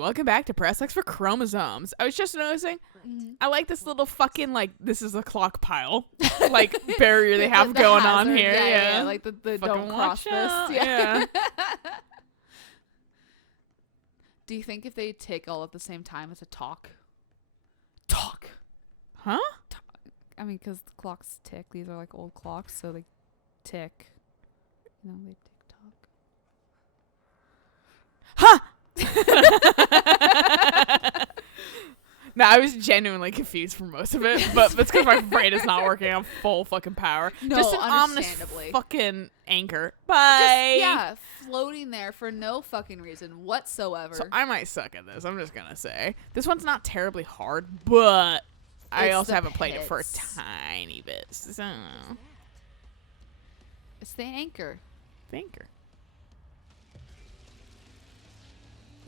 welcome back to Press X for Chromosomes. I was just noticing, I like this little fucking, like, this is a clock pile, like, barrier they have the going hazard, on here. Yeah. Like the Fucking don't cross watch this. out. Yeah. Do you think if they tick all at the same time, it's a talk? Talk. Huh? I mean, because the clocks tick. These are like old clocks, so they tick. You know, they tick tock. Huh! No, I was genuinely confused for most of it, but it's because my brain is not working on full fucking power. No, just an ominous understandably. fucking anchor. Bye! Yeah, floating there for no fucking reason whatsoever. So I might suck at this, I'm just gonna say. This one's not terribly hard, but I It's also the haven't played it for a pits. tiny bit. So, It's the anchor. thinker.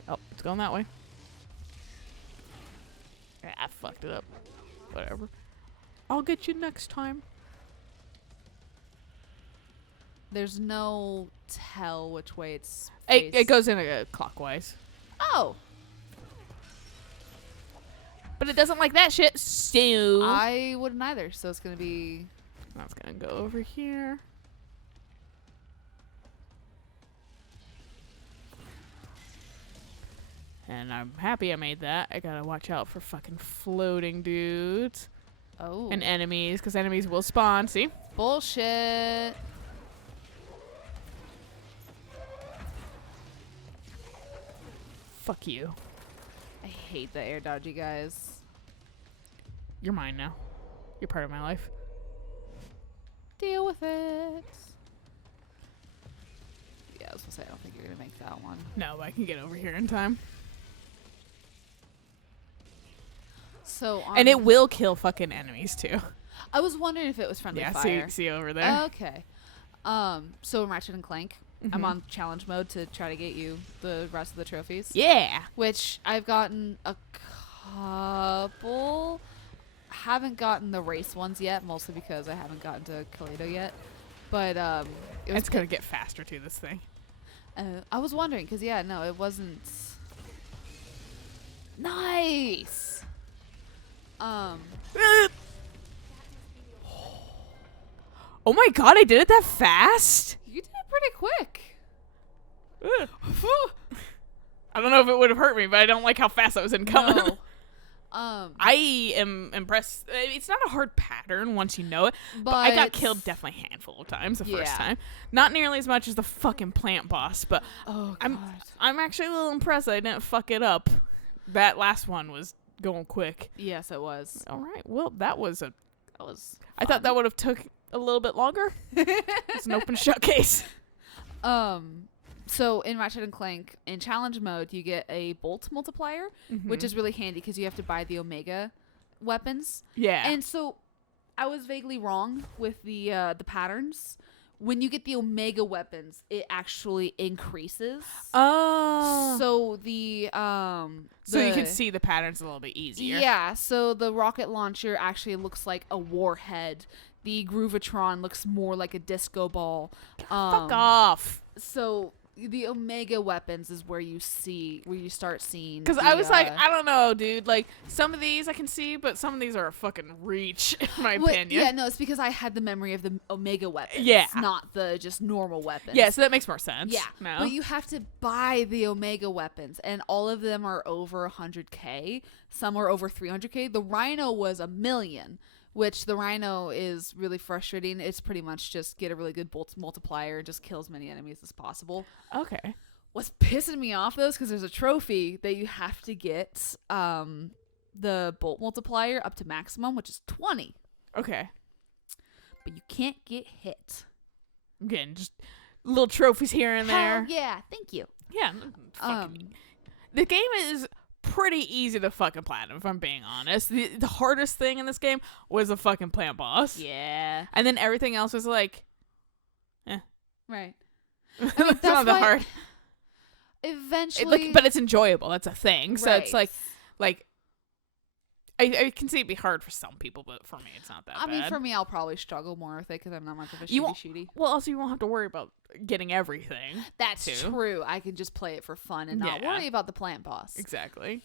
Oh, it's going that way. Yeah, I fucked it up. Whatever. I'll get you next time. There's no tell which way it's It faced. goes in clockwise. Oh, But it doesn't like that shit, so... I wouldn't either. So it's gonna be. That's gonna go over here. And I'm happy I made that. I gotta watch out for fucking floating dudes. Oh. And enemies, because enemies will spawn. See? Bullshit. Fuck you. I hate the air dodge, you guys. You're mine now. You're part of my life. Deal with it. Yeah, I was gonna say I don't think you're gonna make that one. No, but I can get over here in time. So And it will kill fucking enemies too. I was wondering if it was friendly Yeah, fire. see over there? Okay. So in Ratchet and Clank, I'm on challenge mode to try to get you the rest of the trophies. Yeah. Which I've gotten a couple. Haven't gotten the race ones yet, mostly because I haven't gotten to Kaleido yet. But it was It's gonna get faster too, this thing. I was wondering because no, it wasn't nice. Oh my god, I did it that fast? You did it pretty quick. I don't know if it would have hurt me, but I don't like how fast that was incoming. No. I am impressed. It's not a hard pattern once you know it, but I got killed definitely a handful of times the first Yeah. time. Not nearly as much as the fucking plant boss, but Oh god. I'm actually a little impressed that I didn't fuck it up. That last one was going quick. Yes, it was. All right, well that was I fun. thought that would have took a little bit longer. It's an open shut case. So in Ratchet and Clank, in challenge mode, you get a bolt multiplier, which is really handy because you have to buy the Omega weapons. Yeah. And so I was vaguely wrong with the patterns. When you get the Omega weapons, it actually increases. Oh. So So you can see the patterns a little bit easier. Yeah, so the rocket launcher actually looks like a warhead. The Groovatron looks more like a disco ball. Fuck off. So the Omega weapons is where you start seeing. Because I was like, I don't know, dude. Like, some of these I can see, but some of these are a fucking reach, in my opinion. Yeah, no, it's because I had the memory of the Omega weapons. Yeah. Not the just normal weapons. Yeah, so that makes more sense. Yeah. No. But you have to buy the Omega weapons, and all of them are over 100K. Some are over 300K. The Rhino was 1 million. Which the Rhino is really frustrating. It's pretty much just get a really good bolt multiplier and just kill as many enemies as possible. Okay. What's pissing me off though is because there's a trophy that you have to get the bolt multiplier up to maximum, which is 20. Okay. But you can't get hit. I'm getting just little trophies here and there. Hell yeah, thank you. Yeah. The game is pretty easy to fucking platinum, if I'm being honest. The hardest thing in this game was the fucking plant boss. Yeah. And then everything else was like, Right. it's that's not that why- hard. Eventually. But it's enjoyable. That's a thing. So it's Right. like I can see it'd be hard for some people, but for me, it's not that bad. I mean, for me, I'll probably struggle more with it because I'm not much of a You won't- shooty. Well, also, you won't have to worry about getting everything. That's too. true. I can just play it for fun and not Yeah. worry about the plant boss. Exactly.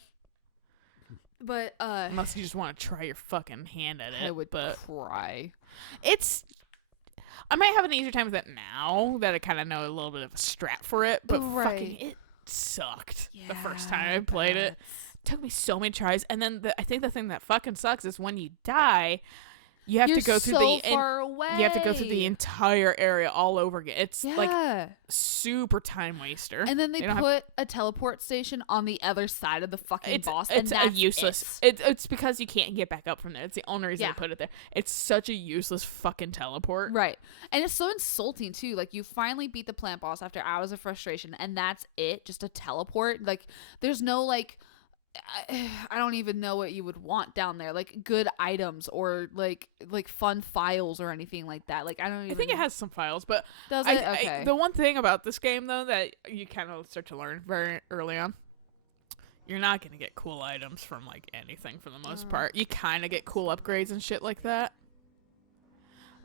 But Unless you just want to try your fucking hand at it. I would but cry. it's... I might have an easier time with it now that I kind of know a little bit of a strat for it, but Right. fucking it sucked the first time I played it. Took me so many tries, and then I think the thing that fucking sucks is when you die, you have You're to go through so far away. you have to go through the entire area all over again. It's like yeah. super time waster. And then they don't put a teleport station on the other side of the fucking boss, and it's that's a useless. It's because you can't get back up from there. It's the only reason Yeah. they put it there. It's such a useless fucking teleport. Right. And it's so insulting too. Like you finally beat the plant boss after hours of frustration, and that's it. Just a teleport. Like there's no like. I don't even know what you would want down there, like good items or like fun files or anything like that. Like I don't even. I think it has some files, but Does it? Okay. the one thing about this game though that you kind of start to learn very early on, you're not gonna get cool items from like anything for the most part. You kind of get cool upgrades and shit like that.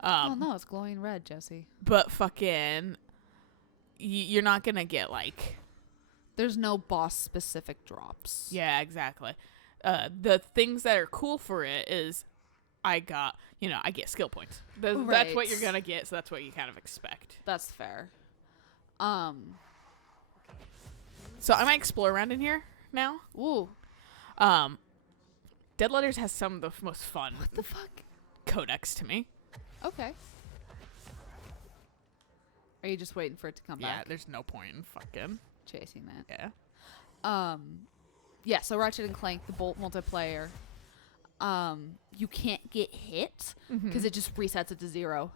Oh no, it's glowing red, Jesse. But fucking, you're not gonna get like. There's no boss specific drops. Yeah, exactly. The things that are cool for it is I get skill points. That's what Right. you're going to get, so that's what you kind of expect. That's fair. So I might explore around in here now. Ooh. Dead Letters has some of the most fun What the fuck? codex to me. Okay. Are you just waiting for it to come Yeah, back? there's no point in fucking. Chasing that. Yeah. Yeah, so Ratchet and Clank, the Bolt multiplayer, you can't get hit because it just resets it to 0.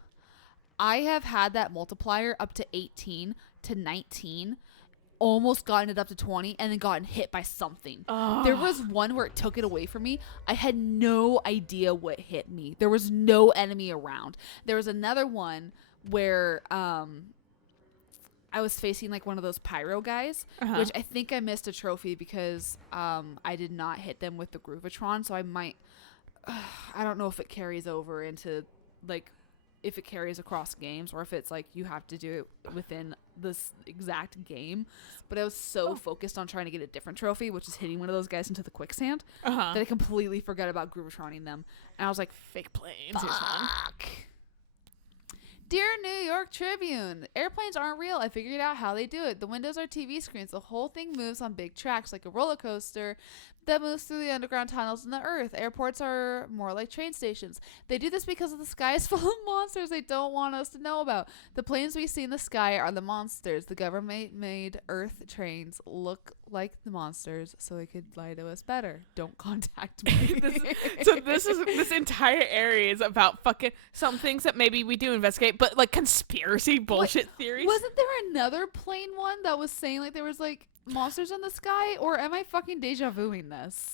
I have had that multiplier up to 18 to 19, almost gotten it up to 20, and then gotten hit by something. There was one where it took it away from me. I had no idea what hit me. There was no enemy around. There was another one where I was facing like one of those pyro guys, which I think I missed a trophy because I did not hit them with the Groovatron. So I might, I don't know if it carries over into like, if it carries across games or if it's like you have to do it within this exact game. But I was so focused on trying to get a different trophy, which is hitting one of those guys into the quicksand, that I completely forgot about Groovatroning them. And I was like, Fake planes. Here's one. fuck. Dear New York Tribune, airplanes aren't real. I figured out how they do it. The windows are TV screens. The whole thing moves on big tracks like a roller coaster that moves through the underground tunnels in the earth. Airports are more like train stations. They do this because the sky is full of monsters they don't want us to know about. The planes we see in the sky are the monsters. The government made earth trains look like the monsters so they could lie to us better. Don't contact me. This entire area is about fucking some things that maybe we do investigate, but like conspiracy bullshit theories. Wasn't there another plane one that was saying like there was like monsters in the sky, or am I fucking deja vuing this?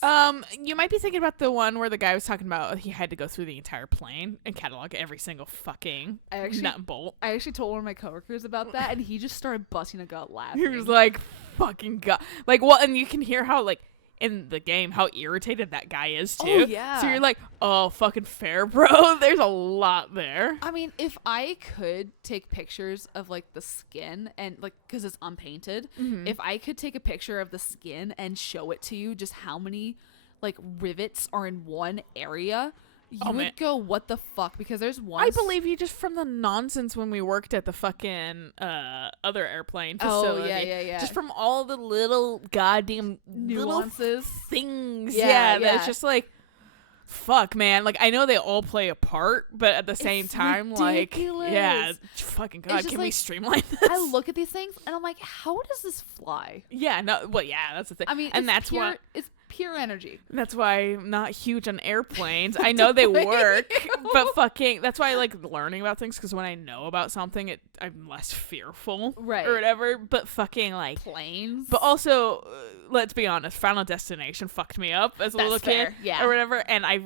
You might be thinking about the one where the guy was talking about he had to go through the entire plane and catalog every single fucking nut and bolt. I actually told one of my coworkers about that, and he just started busting a gut laughing. He was like, "Fucking god!" Like, what? And you can hear how like in the game how irritated that guy is too. Oh, yeah. So you're like, "Oh, fucking fair, bro." There's a lot there. I mean, if I could take pictures of like the skin and like because it's unpainted, if I could take a picture of the skin and show it to you, just how many like rivets are in one area, you would go, "What the fuck?" Because there's one. I believe you just from the nonsense when we worked at the fucking other airplane facility. Oh, yeah. Just from all the little goddamn Nuances. little things. Yeah. That's just like, fuck, man. Like, I know they all play a part, but at the same time, ridiculous. like, yeah, fucking god, just can we like- streamline this? I look at these things and I'm like, how does this fly? Yeah, no, well, yeah, that's the thing. I mean, and it's that's pure, why. it's pure energy. That's why I'm not huge on airplanes. I know they work, but fucking, that's why I like learning about things, because when I know about something, I'm less fearful, Right. or whatever. But fucking like Planes. But also, let's be honest, Final Destination fucked me up as a That's little fair, kid, yeah. or whatever. And I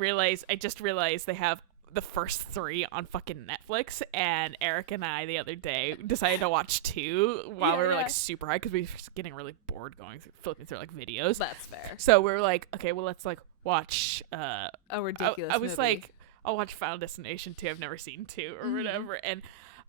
just realized they have the first 3 on fucking Netflix, and Eric and I the other day decided to watch 2 while we were like super high because we were getting really bored flipping through like videos. That's fair. So we were like, okay, well let's like watch A ridiculous I was movie. like, I'll watch Final Destination 2. I've never seen 2 or Mhm. whatever. And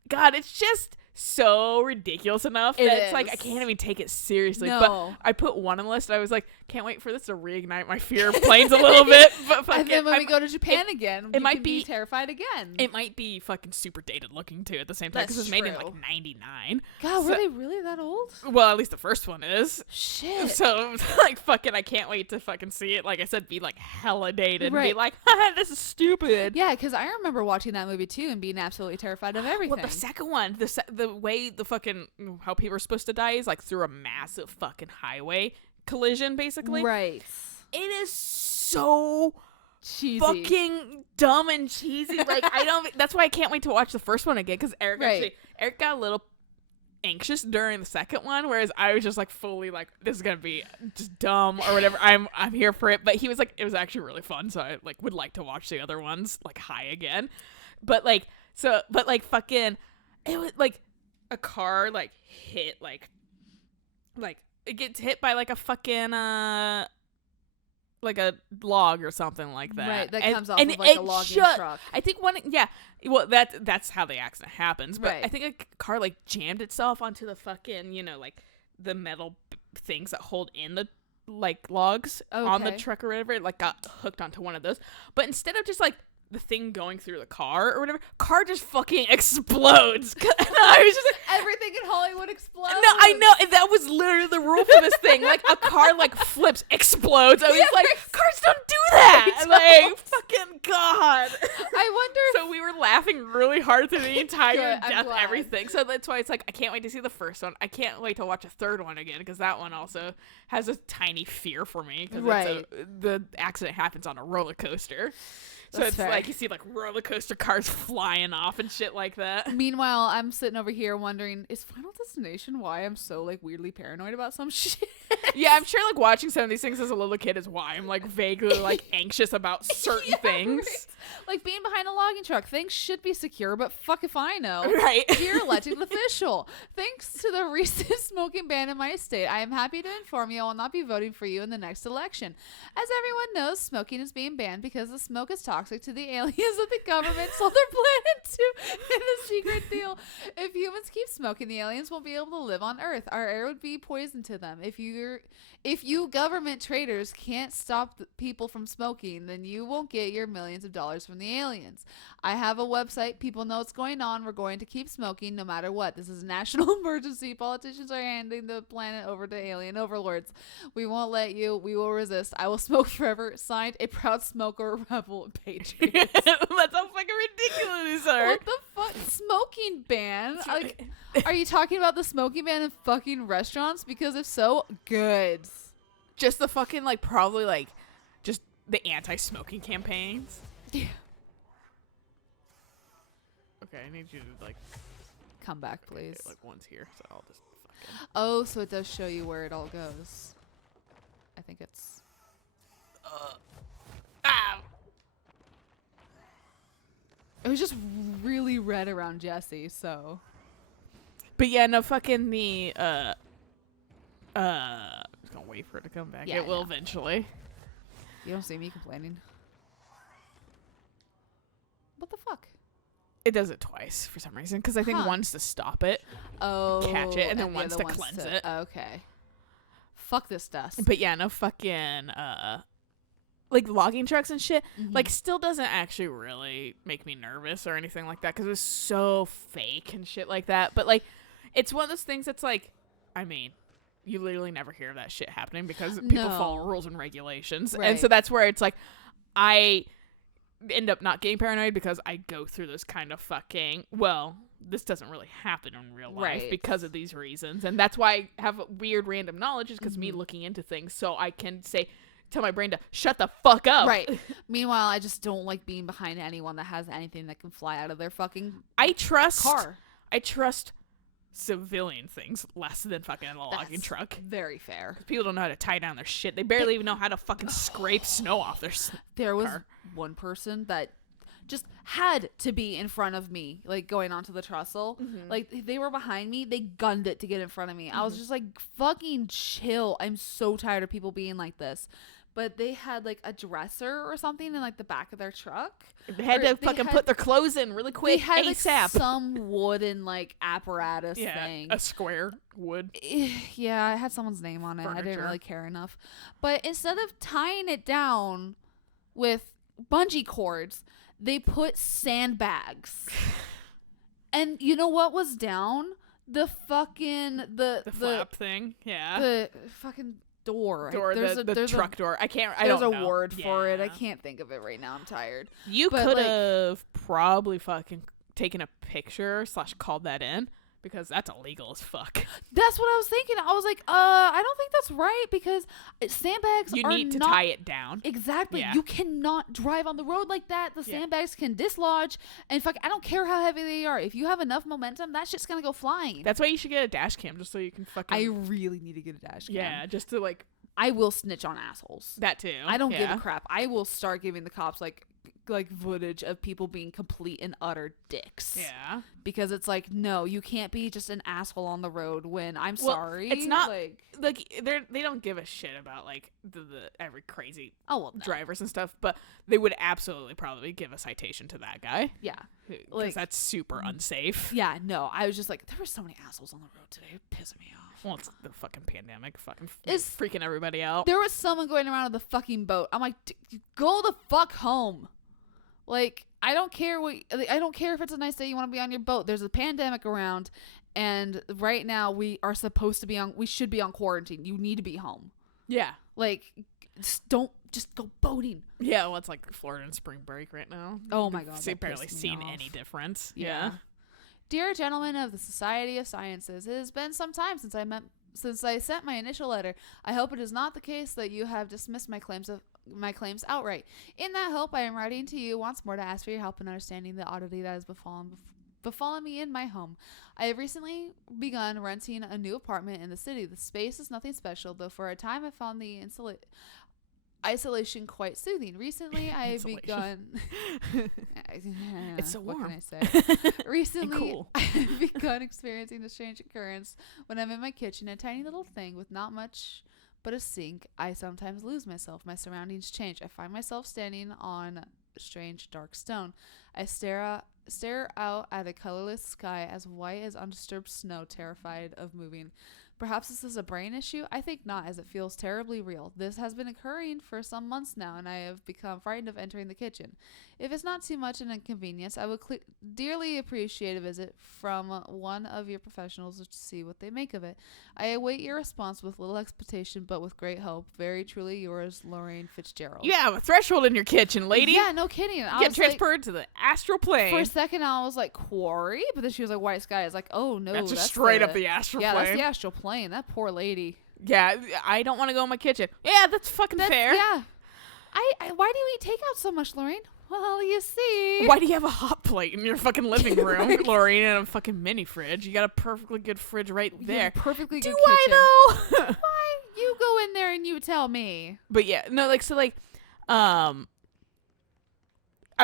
God, it's just so ridiculous enough It that it's like I is. can't even take it seriously. No. But I put 1 on the list. And I was like, can't wait for this to reignite my fear of planes a little bit. But And then when we I'm- go to Japan again, you might can be be- terrified again. it might be fucking super dated looking too at the same time because it That's was made in true. like 99. God, so- were they really that old? Well, at least the first one is. Shit. So like fucking, I can't wait to fucking see it. Like I said, be like hella dated and be Right. like, haha, this is stupid. Yeah, because I remember watching that movie too and being absolutely terrified of everything. Well, the second one, the way the fucking how people are supposed to die is like through a massive fucking highway collision, basically. Right. It is so Cheesy. fucking dumb and cheesy. Like I don't. That's why I can't wait to watch the first one again because Right. Eric got a little anxious during the second one, whereas I was just like fully like this is gonna be just dumb or whatever. I'm here for it, but he was like it was actually really fun, so I like would like to watch the other ones like high again. But like fucking it was like a car like hit like it gets hit by like a fucking like a log or something like that. Right, that And- comes off and of like a it logging shut- truck. I think one, yeah. Well, that's how the accident happens. But Right. I think a car like jammed itself onto the fucking, like the metal things that hold in the like logs on the Okay. truck or whatever. It like got hooked onto one of those. But instead of just like the thing going through the car or whatever, car just fucking explodes. And I was just like, Everything in Hollywood explodes. no, I know, and that was literally the rule for this thing. Like a car like flips, explodes. I was like, Yes. cars don't do that. I Like know. fucking God. I wonder if So we were laughing really hard through the entire Good, I'm death, glad. everything. So that's why it's like I can't wait to see the first one. I can't wait to watch a third one again because that one also has a tiny fear for me because Right. the accident happens on a roller coaster. So That's it's fair. like you see like roller coaster cars flying off and shit like that. Meanwhile, I'm sitting over here wondering, is Final Destination why I'm so like weirdly paranoid about some shit? Yeah, I'm sure like watching some of these things as a little kid is why I'm like vaguely like anxious about certain Yeah, things. right. Like being behind a logging truck, things should be secure, but fuck if I know. Right. Dear elected official, thanks to the recent smoking ban in my state, I am happy to inform you I will not be voting for you in the next election. As everyone knows, smoking is being banned because the smoke is toxic to the aliens that the government sold their planet to in a secret deal. If humans keep smoking, the aliens won't be able to live on Earth. Our air would be poison to them. If you government traitors can't stop people from smoking, then you won't get your millions of dollars from the aliens. I have a website. People know what's going on. We're going to keep smoking no matter what. This is a national emergency. Politicians are handing the planet over to alien overlords. We won't let you. We will resist. I will smoke forever. Signed, a proud smoker, rebel, and patriot. That's how fucking ridiculous these are. What the fuck? Smoking ban? Like, are you talking about the smoking ban in fucking restaurants? Because if so, good. Just the fucking like probably like just the anti-smoking campaigns. Yeah. Okay, I need you to like Come back, okay, please. like one's here, so I'll just fucking Oh, so it does show you where it all goes. I think it's... ah! It was just really red around Jesse, so... But yeah, no fucking the I'm just gonna wait for it to come back. Yeah, It I will know. eventually. You don't see me complaining. What the fuck? It does it twice for some reason because I think Huh. one's to stop it. Oh, Catch it, and then the one's other to one's cleanse it. Okay. Fuck this dust. But yeah, no fucking like logging trucks and shit. Mhm. Like still doesn't actually really make me nervous or anything like that because it was so fake and shit like that. But like, it's one of those things that's like, I mean, you literally never hear of that shit happening because people follow No. rules and regulations, and Right. so that's where it's like, I end up not getting paranoid because I go through this kind of fucking this doesn't really happen in real life Right. because of these reasons, and that's why I have weird random knowledge is because me Mhm. looking into things so I can tell my brain to shut the fuck up. Right. Meanwhile, I just don't like being behind anyone that has anything that can fly out of their fucking I trust car. civilian things less than fucking a logging That's truck. Very fair. People don't know how to tie down their shit. They barely even know how to fucking scrape snow off their There was car. one person that just had to be in front of me, like going onto the trestle. Like they were behind me, they gunned it to get in front of me. I was just like, fucking chill. I'm so tired of people being like this. but they had like a dresser or something in like the back of their truck. They had to fucking put their clothes in really quick. They had like ASAP. some wooden like apparatus thing. A square wood. Yeah, it had someone's name on it. I didn't Furniture. really care enough. But instead of tying it down with bungee cords, they put sandbags. And you know what was down? The fucking the flap thing. Yeah. The fucking door. The truck door. I don't know. There's a word for it. I can't think of it right now. I'm tired. You could have probably fucking taken a picture / called that in, because that's illegal as fuck. That's what I was thinking. I was like, I don't think that's right, because sandbags You are need to not, tie it down. Exactly. Yeah. You cannot drive on the road like that. The sandbags can dislodge, and I don't care how heavy they are. If you have enough momentum, that shit's gonna go flying. That's why you should get a dash cam, just so you can fucking... I really need to get a dash cam. Yeah, just to like... I will snitch on assholes. That too. I don't give a crap. I will start giving the cops like footage of people being complete and utter dicks. Yeah. Because it's like, no, you can't be just an asshole on the road when sorry. It's not like they don't give a shit about like the every crazy drivers and stuff, but they would absolutely probably give a citation to that guy. Yeah. Because that's super unsafe. Yeah, no. I was just like, there were so many assholes on the road today. It pissed me off. Well, it's the fucking pandemic. It's freaking everybody out. There was someone going around with a fucking boat. I'm like, go the fuck home. Like, I don't care if it's a nice day you want to be on your boat. There's a pandemic around, and right now we should be on quarantine. You need to be home. Yeah. Like, just go boating. Yeah, well, it's like Florida and spring break right now. Oh my god. I've barely seen any difference. Yeah. Dear gentlemen of the Society of Sciences, it has been some time since I sent my initial letter. I hope it is not the case that you have dismissed my claims outright. In that hope, I am writing to you once more to ask for your help in understanding the oddity that has befallen me in my home. I have recently begun renting a new apartment in the city. The space is nothing special, though for a time I found the isolation quite soothing. Recently, I have begun... It's so warm. What can I say? Recently, cool. I have begun experiencing the strange occurrence when I'm in my kitchen, a tiny little thing with not much but a sink. I sometimes lose myself. My surroundings change. I find myself standing on strange dark stone. I stare out at a colorless sky as white as undisturbed snow, terrified of moving. Perhaps this is a brain issue? I think not, as it feels terribly real. This has been occurring for some months now, and I have become frightened of entering the kitchen. If it's not too much an inconvenience, I would dearly appreciate a visit from one of your professionals to see what they make of it. I await your response with little expectation, but with great hope. Very truly yours, Lorraine Fitzgerald. You have a threshold in your kitchen, lady. Yeah, no kidding. Get transferred to the astral plane. For a second, I was like, quarry? But then she was like, white sky. I was like, oh, no. That's just straight up the astral plane. Yeah, that's the astral plane. That poor lady. Yeah, I don't want to go in my kitchen. Yeah, that's fucking fair. Yeah. Why do you eat takeout so much, Lorraine? Well, you see. Why do you have a hot plate in your fucking living room, right? Lorraine, and a fucking mini fridge? You got a perfectly good fridge right there. Perfectly good kitchen. Do I though? Why? You go in there and you tell me. But yeah, no, I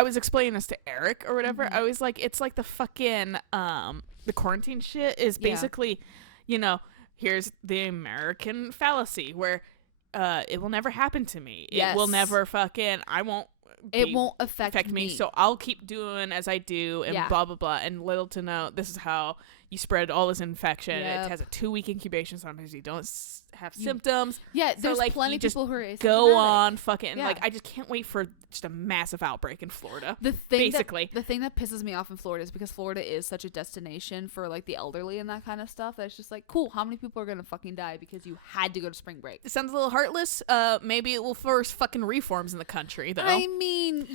was explaining this to Eric or whatever. Mm-hmm. I was like, it's like the fucking the quarantine shit is basically, here's the American fallacy where it will never happen to me. Yes. It will never it won't affect me. So I'll keep doing as I do and blah, blah, blah. And little to know, this is how you spread all this infection. Yep. It has a 2-week incubation. Sometimes you don't have symptoms. Yeah, there's plenty of people who are asymptomatic. Go on fucking, I just can't wait for just a massive outbreak in Florida. The thing that pisses me off in Florida is because Florida is such a destination for like the elderly and that kind of stuff. That's just like, cool, how many people are going to fucking die because you had to go to spring break? It sounds a little heartless. Maybe it will force fucking reforms in the country, though. I mean,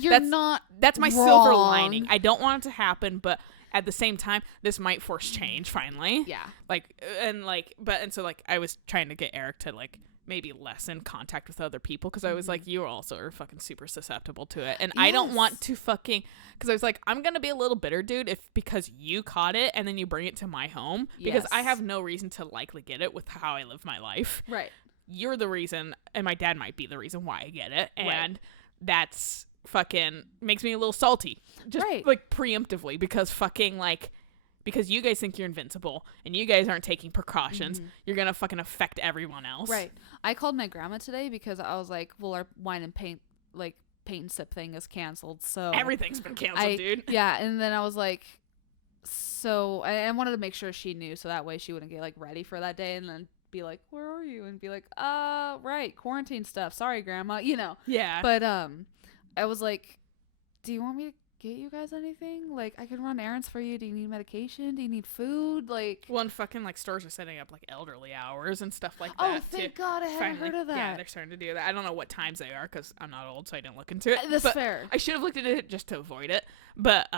that's my silver lining. I don't want it to happen, but at the same time, this might force change finally. Yeah. So I was trying to get Eric to like maybe lessen contact with other people because I was like, you also are fucking super susceptible to it. And I don't want to fucking, because I was like, I'm going to be a little bitter, dude, because you caught it and then you bring it to my home because I have no reason to likely get it with how I live my life. Right. You're the reason, and my dad might be the reason why I get it. And that's fucking makes me a little salty. Just like preemptively because fucking like because you guys think you're invincible and you guys aren't taking precautions, Mhm. you're gonna fucking affect everyone else. Right. I called my grandma today because I was like, well, our wine and paint and sip thing is canceled. So Everything's been canceled, dude. Yeah, and then I was like, so I wanted to make sure she knew, so that way she wouldn't get like ready for that day and then be like, where are you? And be like, right, quarantine stuff. Sorry, grandma. Yeah. But I was like, do you want me to get you guys anything? Like, I can run errands for you. Do you need medication? Do you need food? Like, well, and fucking like stores are setting up like elderly hours and stuff like oh, that. thank too. God, I hadn't heard of that. Yeah, they're starting to do that. I don't know what times they are because I'm not old, so I didn't look into it. That's but fair. I should have looked at it just to avoid it. But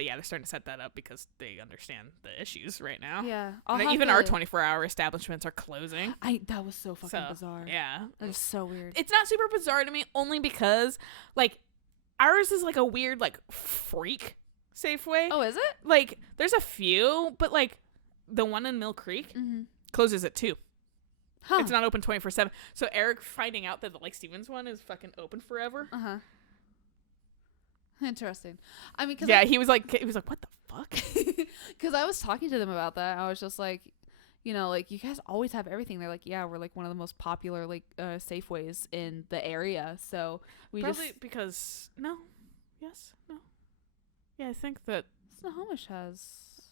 yeah, they're starting to set that up because they understand the issues right now. Yeah, Even our 24-hour establishments are closing. That was so fucking bizarre. Yeah, that was so weird. It's not super bizarre to me, only because like ours is like a weird like freak Safeway. Oh, is it? Like there's a few, but like the one in Mill Creek closes at 2. Huh. It's not open 24/7. So Eric finding out that the Lake Stevens one is fucking open forever. Interesting. I mean, he was like, what the fuck? Because I was talking to them about that. I was just like, like you guys always have everything. They're like, yeah, we're like one of the most popular like Safeways in the area. So we probably because no. Yeah, I think that Snohomish has.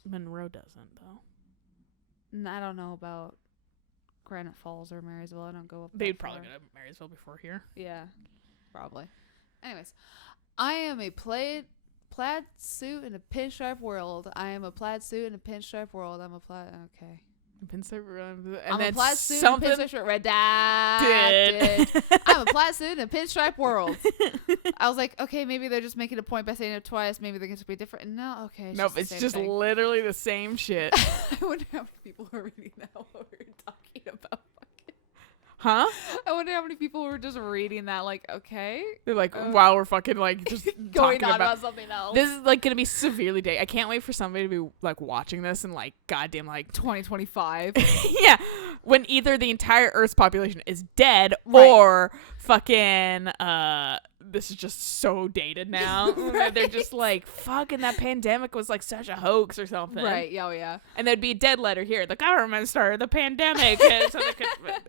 Monroe doesn't though. I don't know about Granite Falls or Marysville. I don't go up. They'd probably go to Marysville before here. Yeah, probably. Anyways, I am a plaid suit in a pinstripe world. I am a plaid suit in a pinstripe world. I'm a plaid. Okay. Pinstripe, and I'm then a plaid suit something in a pinstripe redacted. I'm a plaid suit in a pinstripe world. I was like, okay, maybe they're just making a point by saying it twice. Maybe they're going to be different. No, okay. Nope, it's just literally the same shit. I wonder how many people are reading that while we were talking about. Huh? I wonder how many people were just reading that, like, okay. They're like, while we're fucking, like, just going talking on about something else. This is, like, going to be severely dated. I can't wait for somebody to be, like, watching this and, like, goddamn, like... 2025. Yeah. When either the entire Earth's population is dead or fucking, this is just so dated now. Right. They're just like, fucking that pandemic was, like, such a hoax or something. Right, yeah. And there'd be a dead letter here. The government started the pandemic. And so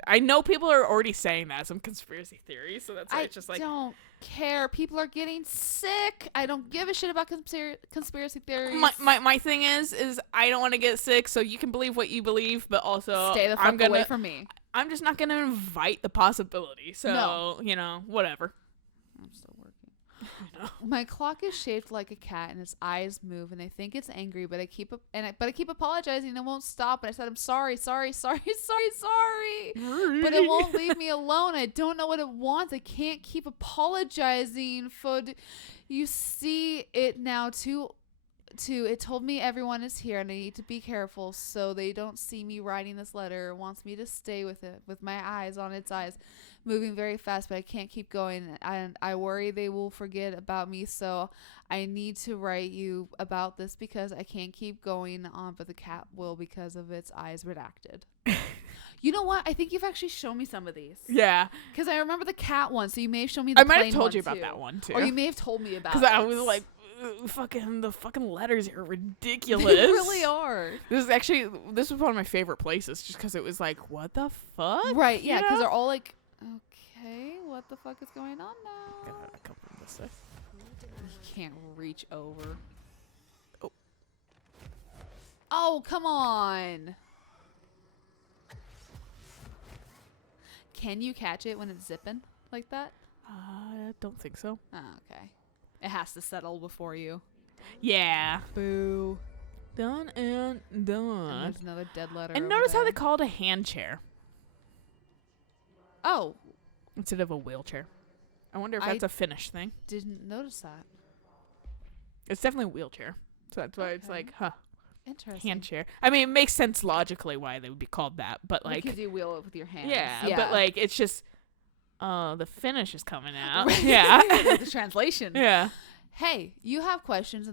I know people are already saying that, some conspiracy theories, so that's why it's just like... I don't care. People are getting sick. I don't give a shit about conspiracy theories. My thing is I don't want to get sick, so you can believe what you believe, but also stay the fuck away from me. I'm just not gonna invite the possibility. So whatever. I'm still working. My clock is shaped like a cat, and its eyes move, and I think it's angry, but I keep apologizing, and it won't stop. And I said, I'm sorry, but it won't leave me alone. I don't know what it wants. I can't keep apologizing for. You see it now too. It told me everyone is here and I need to be careful so they don't see me writing this letter. It wants me to stay with it, with my eyes on its eyes, moving very fast, but I can't keep going, and I worry they will forget about me, so I need to write you about this because I can't keep going on, but the cat will because of its eyes redacted. You know what? I think you've actually shown me some of these. Yeah. Because I remember the cat one, so you may have shown me the plain one, I might have told you about that one, too. Or you may have told me about it. Because I was like, the fucking letters are ridiculous. They really are. This was one of my favorite places just because it was like, what the fuck? Right, yeah, because they're all like, okay, what the fuck is going on now? Got a couple of this stuff. You can't reach over. Oh, come on. Can you catch it when it's zipping like that? I don't think so. Oh, okay. It has to settle before you. Yeah. Boo. Done and done. And there's another dead letter. And notice how they call it a hand chair. Oh. Instead of a wheelchair. I wonder if that's a Finnish thing. Didn't notice that. It's definitely a wheelchair. So that's why it's like, Interesting. Hand chair. I mean, it makes sense logically why they would be called that, but like... Because you wheel it with your hands. Yeah, but like, it's just... the Finnish is coming out. Yeah. The translation. Yeah. Hey, you have questions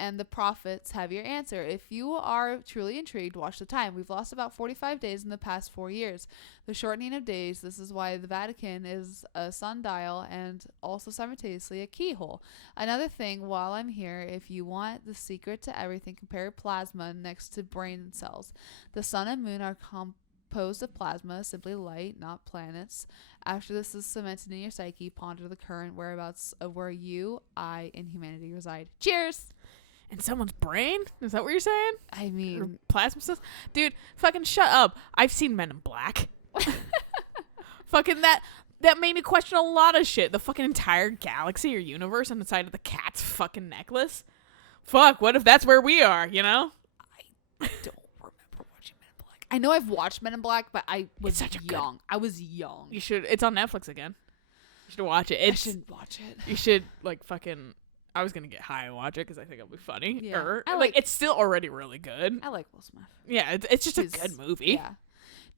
and the prophets have your answer. If you are truly intrigued, watch the time. We've lost about 45 days in the past 4 years. The shortening of days, this is why the Vatican is a sundial and also simultaneously a keyhole. Another thing, while I'm here, if you want the secret to everything, compare plasma next to brain cells. The sun and moon are composed of plasma, simply light, not planets. After this is cemented in your psyche, ponder the current whereabouts of where you, I, and humanity reside. Cheers! In someone's brain? Is that what you're saying? I Or mean, plasma cells? Dude, fucking shut up. I've seen Men in Black. Fucking that made me question a lot of shit. The fucking entire galaxy or universe on the side of the cat's fucking necklace. Fuck, what if that's where we are, you know? I don't remember watching Men in Black. I know I've watched Men in Black, but I was such a young. I was young. You should. It's on Netflix again. You should watch it. I shouldn't watch it. You should, like, fucking... I was gonna get high and watch it because I think it'll be funny. Yeah. Or, I like, it's still already really good. I like Will Smith. Yeah, it's just a He's- good movie. Yeah.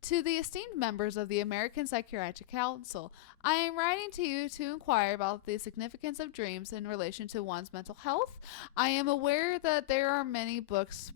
To the esteemed members of the American Psychiatric Council, I am writing to you to inquire about the significance of dreams in relation to one's mental health. I am aware that there are many books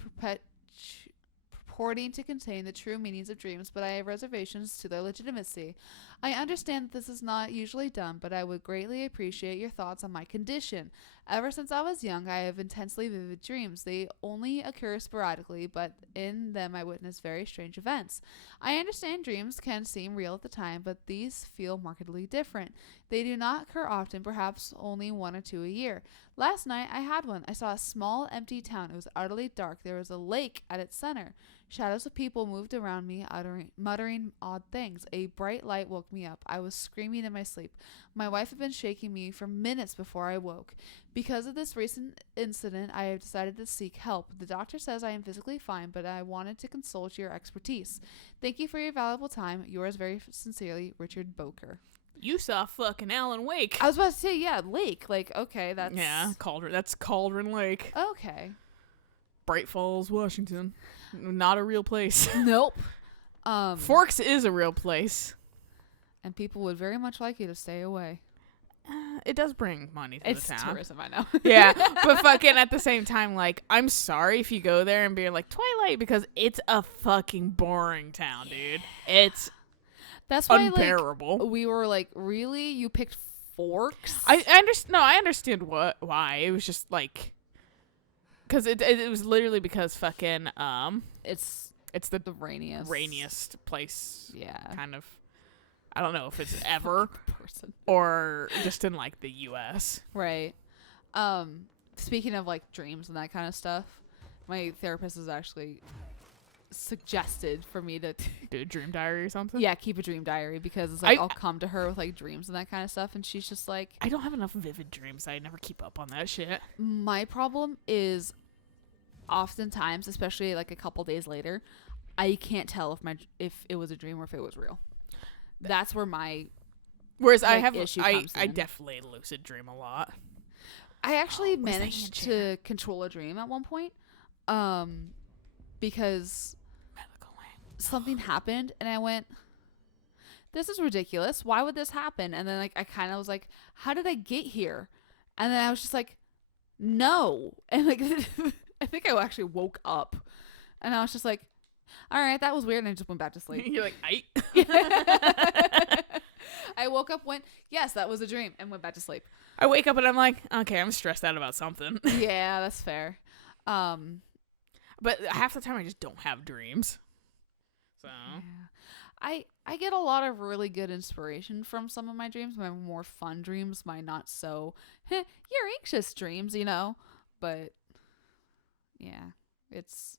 purporting to contain the true meanings of dreams, but I have reservations to their legitimacy. I understand that this is not usually done, but I would greatly appreciate your thoughts on my condition. Ever since I was young, I have intensely vivid dreams. They only occur sporadically, but in them I witness very strange events. I understand dreams can seem real at the time, but these feel markedly different. They do not occur often, perhaps only 1 or 2 a year. Last night I had one. I saw a small, empty town. It was utterly dark. There was a lake at its center. Shadows of people moved around me, muttering odd things. A bright light woke me up. I was screaming in my sleep. My wife had been shaking me for minutes before I woke. Because of this recent incident, I have decided to seek help. The doctor says I am physically fine, but I wanted to consult your expertise. Thank you for your valuable time. Yours very sincerely, Richard Boker. You saw fucking Alan Wake. I was about to say, yeah, lake. Like, okay, that's... Yeah, Cauldron. That's Cauldron Lake. Okay. Bright Falls, Washington. Not a real place. Nope. Forks is a real place. And people would very much like you to stay away. It does bring money to It's the town. tourism, I know. Yeah, but fucking at the same time, like, I'm sorry if you go there and be like, Twilight, because it's a fucking boring town, dude. It's That's why, unbearable. like, we were like, really? You picked Forks? I understand. No, I understand why. It was just like, because it was literally because fucking It's the rainiest. rainiest place. Yeah. Kind of. I don't know if it's ever Person. or just in like the U.S. Right. Speaking of like dreams and that kind of stuff, my therapist has actually suggested for me to Do a dream diary or something. keep a dream diary, because it's like I- I'll come to her with like dreams and that kind of stuff, and she's just like, I don't have enough vivid dreams. I never keep up on that shit. my problem is oftentimes, especially like a couple days later, I can't tell if it was a dream or if it was real. That's where my Whereas I like, have, issue I comes in. definitely lucid dream a lot. I actually where's the managed hand to control a dream at one point, because Medical language. something happened and I went, this is ridiculous. Why would this happen? And then like I kind of was like, how did I get here? And then I was just like, no. And like I think I actually woke up and I was just like, all right, that was weird, and I just went back to sleep. You're like, I woke up, went, yes, that was a dream, and went back to sleep. I wake up and I'm like, okay, I'm stressed out about something. Yeah, that's fair. But half the time I just don't have dreams. So Yeah. I get a lot of really good inspiration from some of my dreams. My more fun dreams, my not so you're anxious dreams, you know. But yeah, it's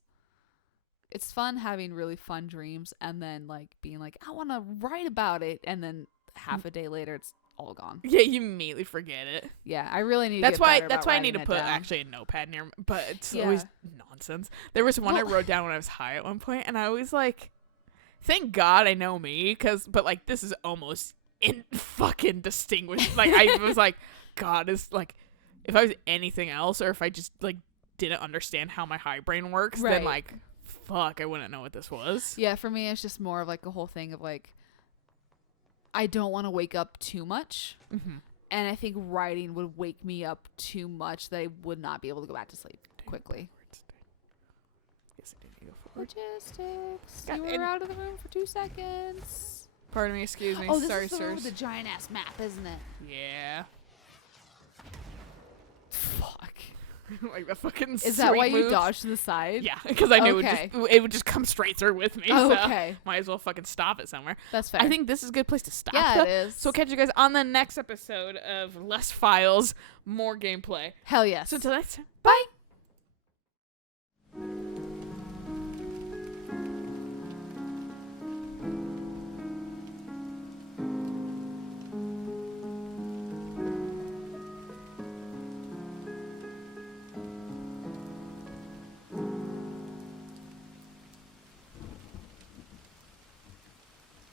fun having really fun dreams and then like being like, I want to write about it, and then half a day later it's all gone. yeah, you immediately forget it. Yeah, I really need. That's to get why. better That's about why I need to writing it put down. actually a notepad near. But it's Yeah. always nonsense. There was one I Well- wrote down when I was high at one point, and I was like, "Thank God I know me," but like this is almost in fucking distinguished. Like I was like, God is like, if I was anything else, or if I just like didn't understand how my high brain works, Right. then like, fuck, I wouldn't know what this was. Yeah, for me, it's just more of like a whole thing of like, I don't want to wake up too much. Mm-hmm. And I think writing would wake me up too much that I would not be able to go back to sleep. quickly. Yes, I did go forward. Logistics. God, You were and- out of the room for 2 seconds. Pardon me, excuse me. Oh, this Sorry, is the room with sirs. the giant ass map, isn't it? Yeah. Fuck. Like the fucking Is that why you moves. dodged to the side? Yeah, because I knew Okay. it would just come straight through with me. Oh, so okay. might as well fucking stop it somewhere. That's fair. I think this is a good place to stop. Yeah, though. it is. So we'll catch you guys on the next episode of Less Files, more gameplay. Hell yes. So until next time. Bye.